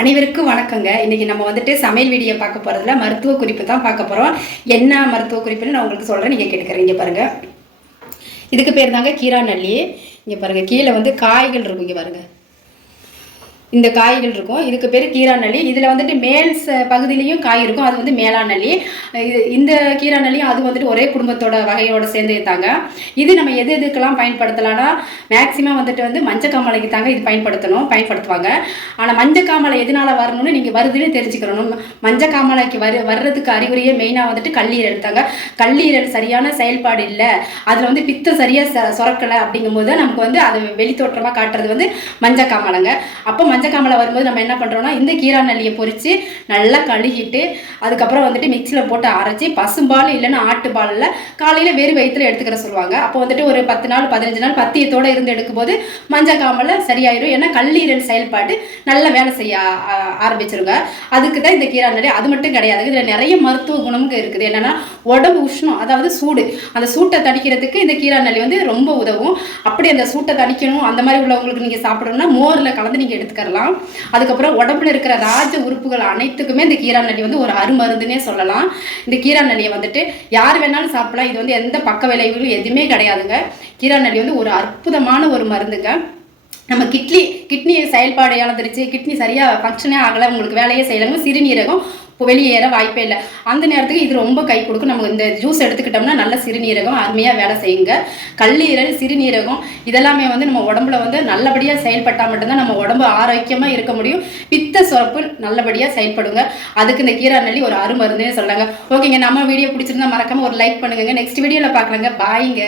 அனைவருக்கும் வணக்கங்க. இன்றைக்கி நம்ம வந்துட்டு சமையல் வீடியோ பார்க்க போகிறதுல மருத்துவ குறிப்பு தான் பார்க்க போகிறோம் என்ன மருத்துவ குறிப்புன்னு நான் உங்களுக்கு சொல்கிறேன் நீங்கள் கேட்டுக்கிறீங்க. பாருங்கள் இதுக்கு பேர் தாங்க கீரா நல்லி. இங்கே பாருங்கள் கீழே வந்து காய்கள் இருக்கும். இங்கே பாருங்கள் இந்த காய்கள் இருக்கும். இதுக்கு பேர் கீரானலி இதில் வந்துட்டு மேல் ச பகுதியிலையும் காய் இருக்கும். அது வந்து மேலா இது இந்த கீரா அது வந்துட்டு ஒரே குடும்பத்தோட வகையோட சேர்ந்து தாங்க இது நம்ம எது எதுக்கெல்லாம் பயன்படுத்தலாம்னா மேக்சிமம் வந்துட்டு வந்து மஞ்சக்காமலைக்கு தாங்க இது பயன்படுத்தணும் பயன்படுத்துவாங்க. ஆனால் மஞ்சக்காமலை எதனால வரணும்னு நீங்கள் வருதுன்னு தெரிஞ்சுக்கிறணும் மஞ்சக்காமலைக்கு வரு வர்றதுக்கு அறிகுறியே மெயினாக வந்துட்டு கல்லீரல் தாங்க. கல்லீரல் சரியான செயல்பாடு இல்லை. அதில் வந்து பித்தம் சரியாக ச சுரக்கலை அப்படிங்கும்போது நமக்கு வந்து அதை வெளித்தோற்றமாக காட்டுறது வந்து மஞ்சக்காமலைங்க. அப்போ மஞ்சக்காமலை வரும்போது நம்ம என்ன பண்ணுறோம்னா இந்த கீரா நல்லியை பொறித்து நல்லா கழுகிட்டு அதுக்கப்புறம் வந்துட்டு மிக்சியில் போட்டு அரைச்சி பசும்பால் இல்லைன்னா ஆட்டுப்பாலில் காலையில் வெறும் வயிற்றுல எடுத்துக்கிற சொல்லுவாங்க. அப்போ வந்துட்டு ஒரு பத்து நாள் பதினஞ்சு நாள் பத்தியத்தோடு இருந்து எடுக்கும்போது மஞ்சக்காமலை சரியாயிடும் ஏன்னா கல்லீரல் செயல்பாடு நல்ல வேலை செய்ய ஆரம்பிச்சிருங்க. அதுக்கு தான் இந்த கீரா நல்லி அது மட்டும் கிடையாது. இதில் நிறைய மருத்துவ குணமும் இருக்குது. என்னன்னா உடம்பு உஷ்ணம் அதாவது சூடு. அந்த சூட்டை தணிக்கிறதுக்கு இந்த கீரா நல்லி வந்து ரொம்ப உதவும். அப்படி அந்த சூட்டை தணிக்கணும் அந்த மாதிரி உள்ளவங்களுக்கு நீங்கள் சாப்பிடணும்னா மோரில் கலந்து நீங்கள் எடுத்துக்கலாம் அதுக்கப்புறம் உடம்புல இருக்கிற ராஜ உறுப்புகள் அனைத்துக்குமே இந்த கீரா நல்லி வந்து ஒரு அருமருந்துன்னே சொல்லலாம். இந்த கீரா நல்லியை வந்துட்டு யார் வேணாலும் சாப்பிடலாம். இது வந்து எந்த பக்க விளைவுகளும் எதுவுமே கிடையாதுங்க. கீரா நல்லி வந்து ஒரு அற்புதமான ஒரு மருந்துங்க. நம்ம கிட்னி கிட்னி செயல்பாடு இழந்துருச்சு கிட்னி சரியாக ஃபங்க்ஷனே ஆகலை உங்களுக்கு வேலையே செய்யலைங்க சிறுநீரகம் வெளியேற வாய்ப்பே இல்லை. அந்த நேரத்துக்கு இது ரொம்ப கை கொடுக்கும். நம்ம இந்த ஜூஸ் எடுத்துக்கிட்டோம்னா நல்ல சிறுநீரகம் அருமையாக வேலை செய்யுங்க. கல்லீரல் சிறுநீரகம் இதெல்லாமே வந்து நம்ம உடம்புல வந்து நல்லபடியாக செயல்பட்டால் மட்டும்தான் நம்ம உடம்பு ஆரோக்கியமாக இருக்க முடியும். பித்த சுரப்பு நல்லபடியாக செயல்படுங்க. அதுக்கு இந்த கீரா நல்லி ஒரு அருமருந்துன்னு சொல்கிறாங்க ஓகேங்க நம்ம வீடியோ பிடிச்சிருந்தா மறக்காமல் ஒரு லைக் பண்ணுங்க. நெக்ஸ்ட் வீடியோவில் பார்க்குறேங்க பாய்ங்க